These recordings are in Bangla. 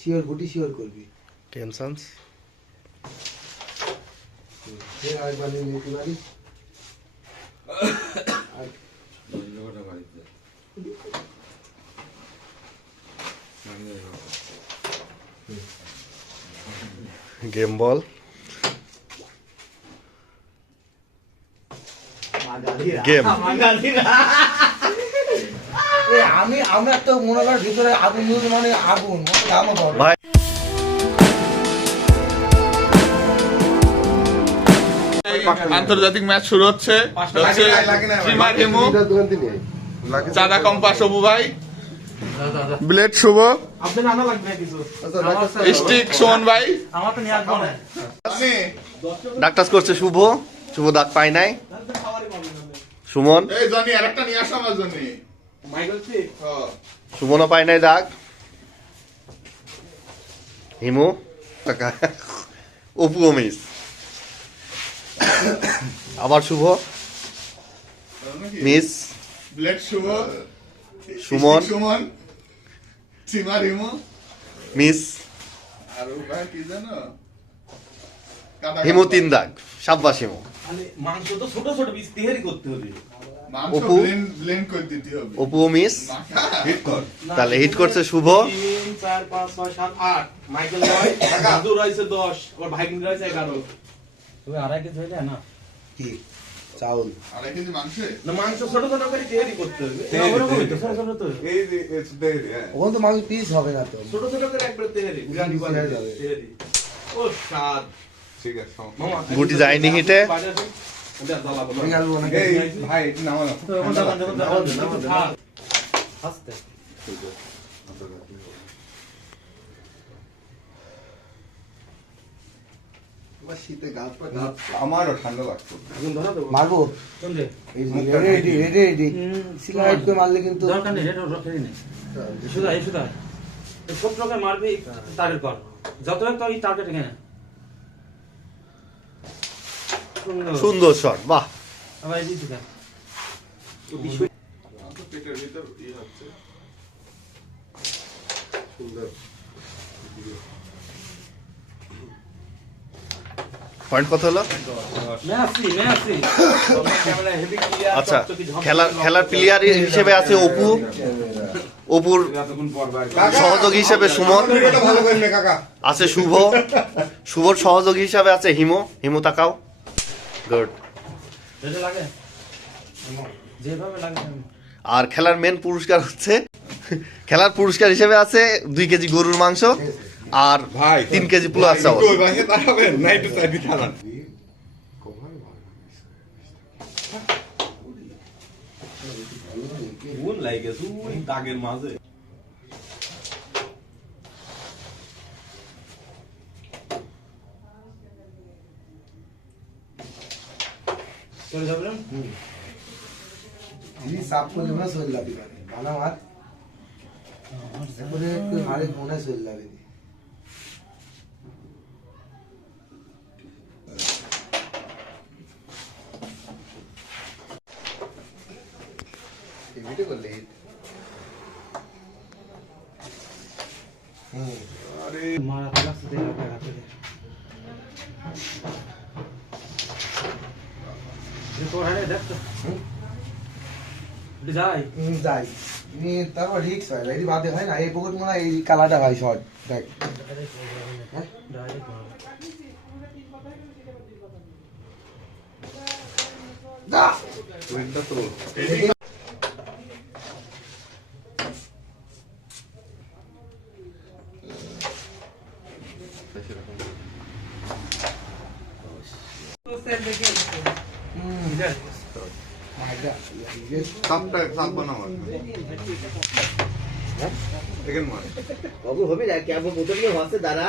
শিওর গুটি শিওর করবি। টেনশনস ফের আরেকবার নিয়ে নিতে পারি আর গেম বল গেম এ, আমি আমরা তো মনে কর ভিতরে আগুন মানে আগুন মানে ভাই। আন্তর্জাতিক ম্যাচ শুরু হচ্ছে। ট্রিমার হেমু। চাঁদা কম্পা সবু ভাই। ব্লেড শুভ। স্টিক সোহন ভাই। ডাক্তার করছে শুভ। শুভ দাগ পায় নাই। সুমন। এই জনি আরেকটা নিয়ে আসো আমার জন্য। সুমনও পায় নাই দাগ। হিমু টাকা। অপু মিস আবার Shubho. Miss. Blade Shubho. Sumon. Sumon. Trimmer Himu. Miss. আর উপায় কি জানো? হিমু তিন দাগ। সাব্বাস হিমু। মাংস তো ছোট ছোট পিস তেহারি করতে হবে। অপু। ব্লেন্ড ব্লেন্ড করে দিতে হবে। অপু মিস? তাহলে হিট করছে শুভ। চার পাঁচ ছয় সাত আট। মাইকেল নয় দাদু রয়েছে দশ ওর ভাই রয়েছে এগারো। তুমি আড়াই কেজি হয়ে না? কি? চাউল। আড়াই কেজি মাংসে? না মাংস ছোট ছোট করে তেহারি করতে হবে। ওরকমই তো, ছোট ছোট তো। ওখানে তো মাংস পিস হবে না তো। ছোট ছোট করে একবার বিরিয়ানি হয়ে। ও স্বাদ। ঠিক আছে মামা গুটি যায়নি হিটে। তো আমারও ঠান্ডা। মারবো? Ready ready ready. করে মারলে কিন্তু দরকার নেই, নেই। এই সব রকম মারবি টার্গেট কর যত একটা এই টার্গেট এখানে। সুন্দর। শট বাহ। পয়েন্ট কত হলো? আচ্ছা খেলার খেলার প্লেয়ার হিসেবে আছে অপু। অপুর সহযোগী হিসেবে সুমন। আছে শুভ। শুভর সহযোগী হিসাবে আছে হিমো। হিমো তাকাও। গুড আর খেলার মেন পুরস্কার হচ্ছে খেলার পুরস্কার হিসেবে আছে দুই কেজি গরুর মাংস আর ভাই তিন কেজি পোলাও চাউল লাগে দাগের মাঝে চলে যাবেন আমি সাফ করলে মনে চল যাবি ভালো মার এরপরে একটু মারে মনে চল যাবে ভিডিও করলে হুম মারা তো লাগছে দেখা দেখা থেকে তোর হারে দেখ তো হুম। উঠে যাই হুম, যাই নি তারপর রিক্স হয় না এই বাদে হয় না এই পুকুর মনে হয় এই কালারটা হয় শর্ট দেখ হ্যাঁ? বাবু হবে দাঁড়া।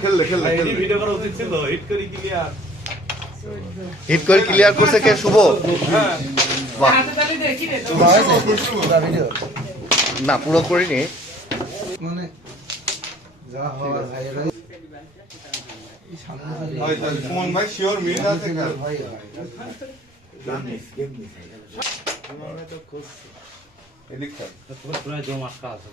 খেললে খেললে খেললে। ভিডিও করা উচিত ছিল হিট করি ক্লিয়ার হিট করে ক্লিয়ার করছে কে? শুভ? ভিডিও না পুরো করিনি। মানে যা এই সামনে হয় ভাই শিওর মিনিট আছে হয়। এদিক খেল তোর পুরো দম আটকা আছে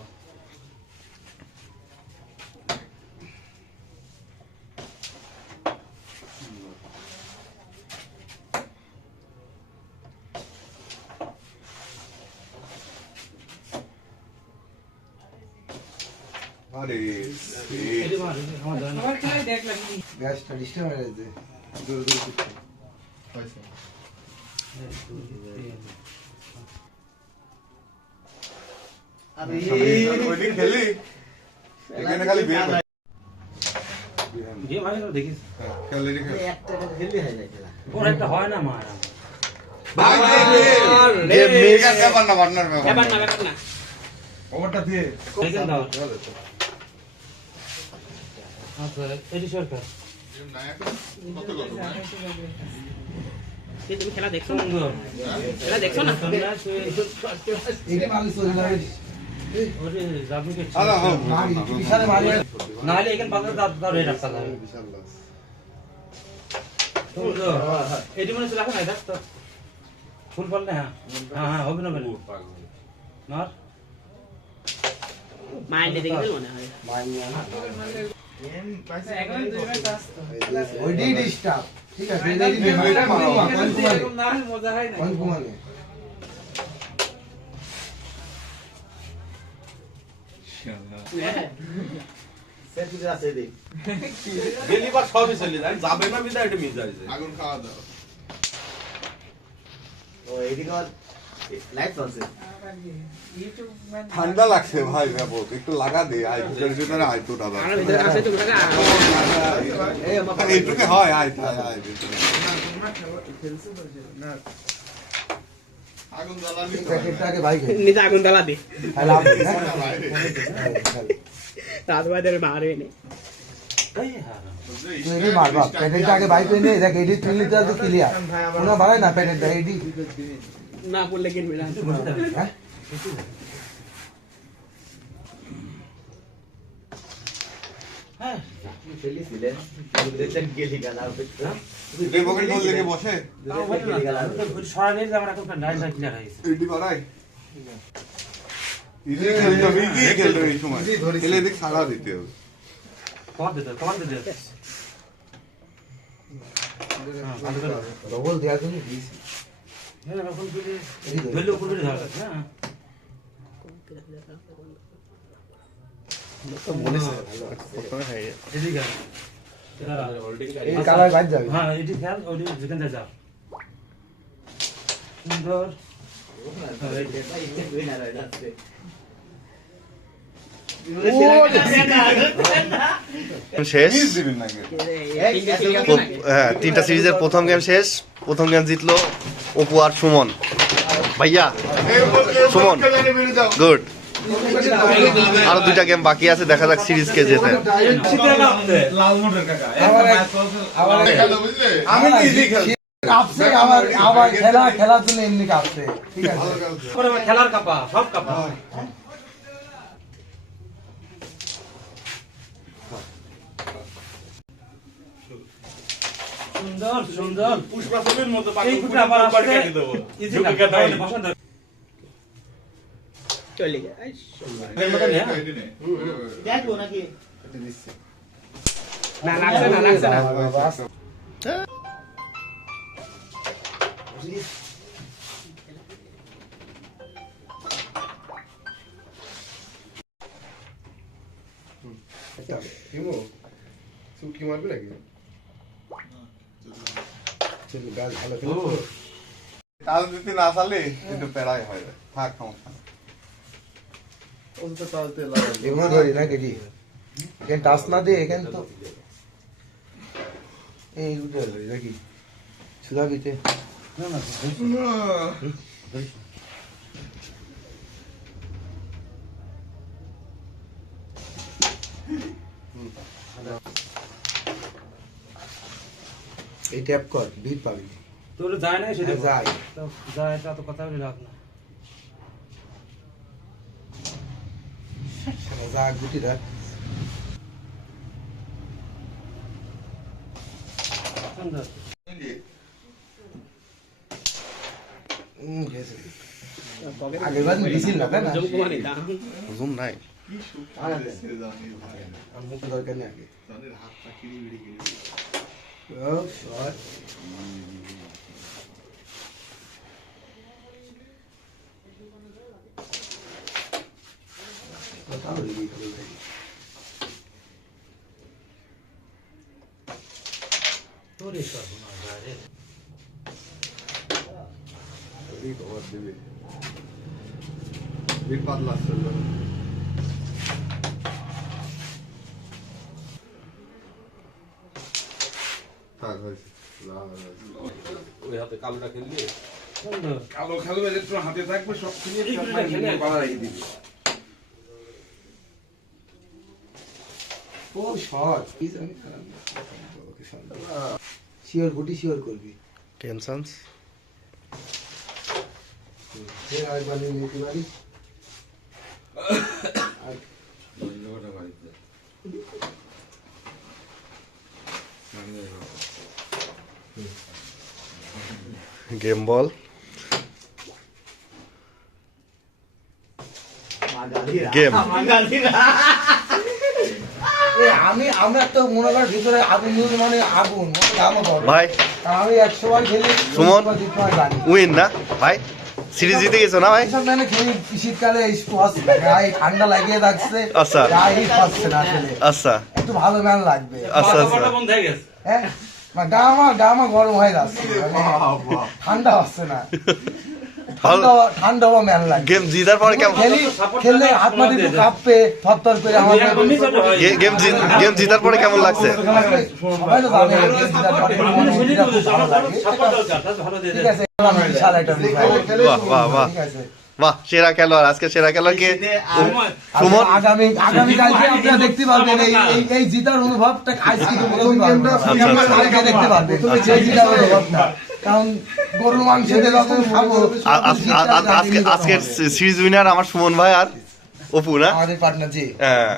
আরে এটি মার আমার জানা গ্যাসটা ডিস্টার্ব হয়ে যাচ্ছে দূর দূর করছে। ওইদিক খেলি এখানে খালি বের কর। যে ভাই দেখিস হ্যাঁ, না মার। ওভারটা দিয়ে দাও আচ্ছা এটি সরকার তুমি খেলা দেখছ? না খেলা দেখছ না? এইটা মারলে চলে যাবে ওরে যাবি কে আরে, হ্যাঁ, মারি বিশালে মারি না হলে এখানে পাতা দাও দাও রে রাস্তা এটি মনে হচ্ছে রাখো না দেখ তো। ফুল ফল না হ্যাঁ? হ্যাঁ হ্যাঁ হবে না হবে না মাইন্ডে দেখে মনে হয়। ওইটাই ডিস্টার্ব ঠিক আছে? সবই চলে যায়। যাবে না বিদায় এটা মিস যায়। আগুন খাওয়া দাও। ঠান্ডা লাগছে ভাই ব্যাপক একটু লাগা দে আয় ভিতরে তো দাদা আমার ভিতরে আছে তো ওটা এইটুকু হয়। আগুন জ্বালা দে। লাভ নেই, হ্যাঁ? রাত বাজারে মারবে হ্যাঁ মারবা প্যাকেটটাকে বাইক এনে দেখ এটি তিন লিটার তো ক্লিয়ার কোনো বাড়ায় না প্যাকেটটা এটি না পড়লে কিনবে না হ্যাঁ? হ্যাঁ। দেখ সারা দিতে হবে। ডবল দেওয়ার জন্য দিয়েছি। হ্যাঁ এখন তুই ধরলে উপর করে ধর হ্যাঁ। এদিকে আয়। দাঁড়া। এই কালার বাইক যাবে হ্যাঁ এটি খেয়াল ওটি যেখানে যা সুন্দর শেষ। হ্যাঁ তিনটা সিরিজের প্রথম গেম শেষ। প্রথম গেম জিতলো অপু আর সুমন। ভাইয়া সুমন গুড। আরও দুইটা গেম বাকি আছে দেখা যাক সিরিজ কে জেতে খেলা এমনি কাঁপছে। খেলার কাপা সব কাপা। সুন্দর সুন্দর। পুষ্পা ছবির মতো এই ফুটে আবার আসলে ইজি কাটা পছন্দ চলে যায় এর মতো নেই, হ্যাঁ? না লাগছে না লাগছে না। চুটকি মারবে নাকি? গাছ ভালো দিতে না চালে একটু পেড়াই হয়। থাক সমস্যা। এগুলো ধরি না কেজি। এখানে টাচ না দিয়ে এখানে তো এইগুলো ধরি নাকি? সুধা দিতে না, না, এই ট্যাপ কর বিট পাবি। তোর যায় না সেটা হ্যাঁ, যায়। তো যায় তা তো কথা বলে লাভ না যা গুটি রাখ। সুন্দর। হুম গেছে আগের বার দিছিল না তাই না? জমকুমারি দাম জুম নাই। আমার মুখ দরকার নেই আগে ও, shot. কোথাও লেগে গেল ভাই। কালো খেলবে একটু হাতে থাকবে সব খেলিয়ে পালা রেখে দিবি। ও শট কি জানি শিওর গুটি শিওর করবি। টেনশনস? আরেকবার নিতে পারি? আর গেম বল গেম আমি আমরা তো মনে কর ভিতরে আগুন মানে আগুন। ভাই। আমি একশো বার খেলি সুমন? উইন না? ভাই সিরিজ জিতে গেছো না ভাই? মানে খেলি শীতকালে ঠান্ডা লাগিয়ে থাকছে আচ্ছা। আচ্ছা। একটু ভালো ম্যান লাগবে। আচ্ছা আচ্ছা। হ্যাঁ? না, গা আমার গরম হয়ে যাচ্ছে। মানে ঠান্ডা হচ্ছে না। ঠান্ডা ঠান্ডা হওয়া ম্যান লাগবে গেম জিতার পরে কেমন? খেলি খেললে হাত মাটি কাঁপবে থরথর করে আমাদের গেম গেম জিতার পরে কেমন লাগছে? সবাই তো জানে যে জিতার পরে মনোভূতিটা খুব ভালো লাগে। ঠিক আছে আমি বিশাল একটা বিষয়। বাহ বাহ বাহ। ঠিক আছে। বাহ সেরা খেলোয়াড় আজকে সেরা খেলোয়াড় কে সুমন আচ্ছা, আগামী আগামী কালকে আপনারা দেখতে পারবেন এই এই জিতার অনুভবটা আজকে। আচ্ছা। দেখতে পারবেন সেই জিতার কারণ মাংস আজকে আজকের সিরিজ উইনার আমার সুমন ভাই আর অপু না আমাদের পার্টনার জি হ্যাঁ.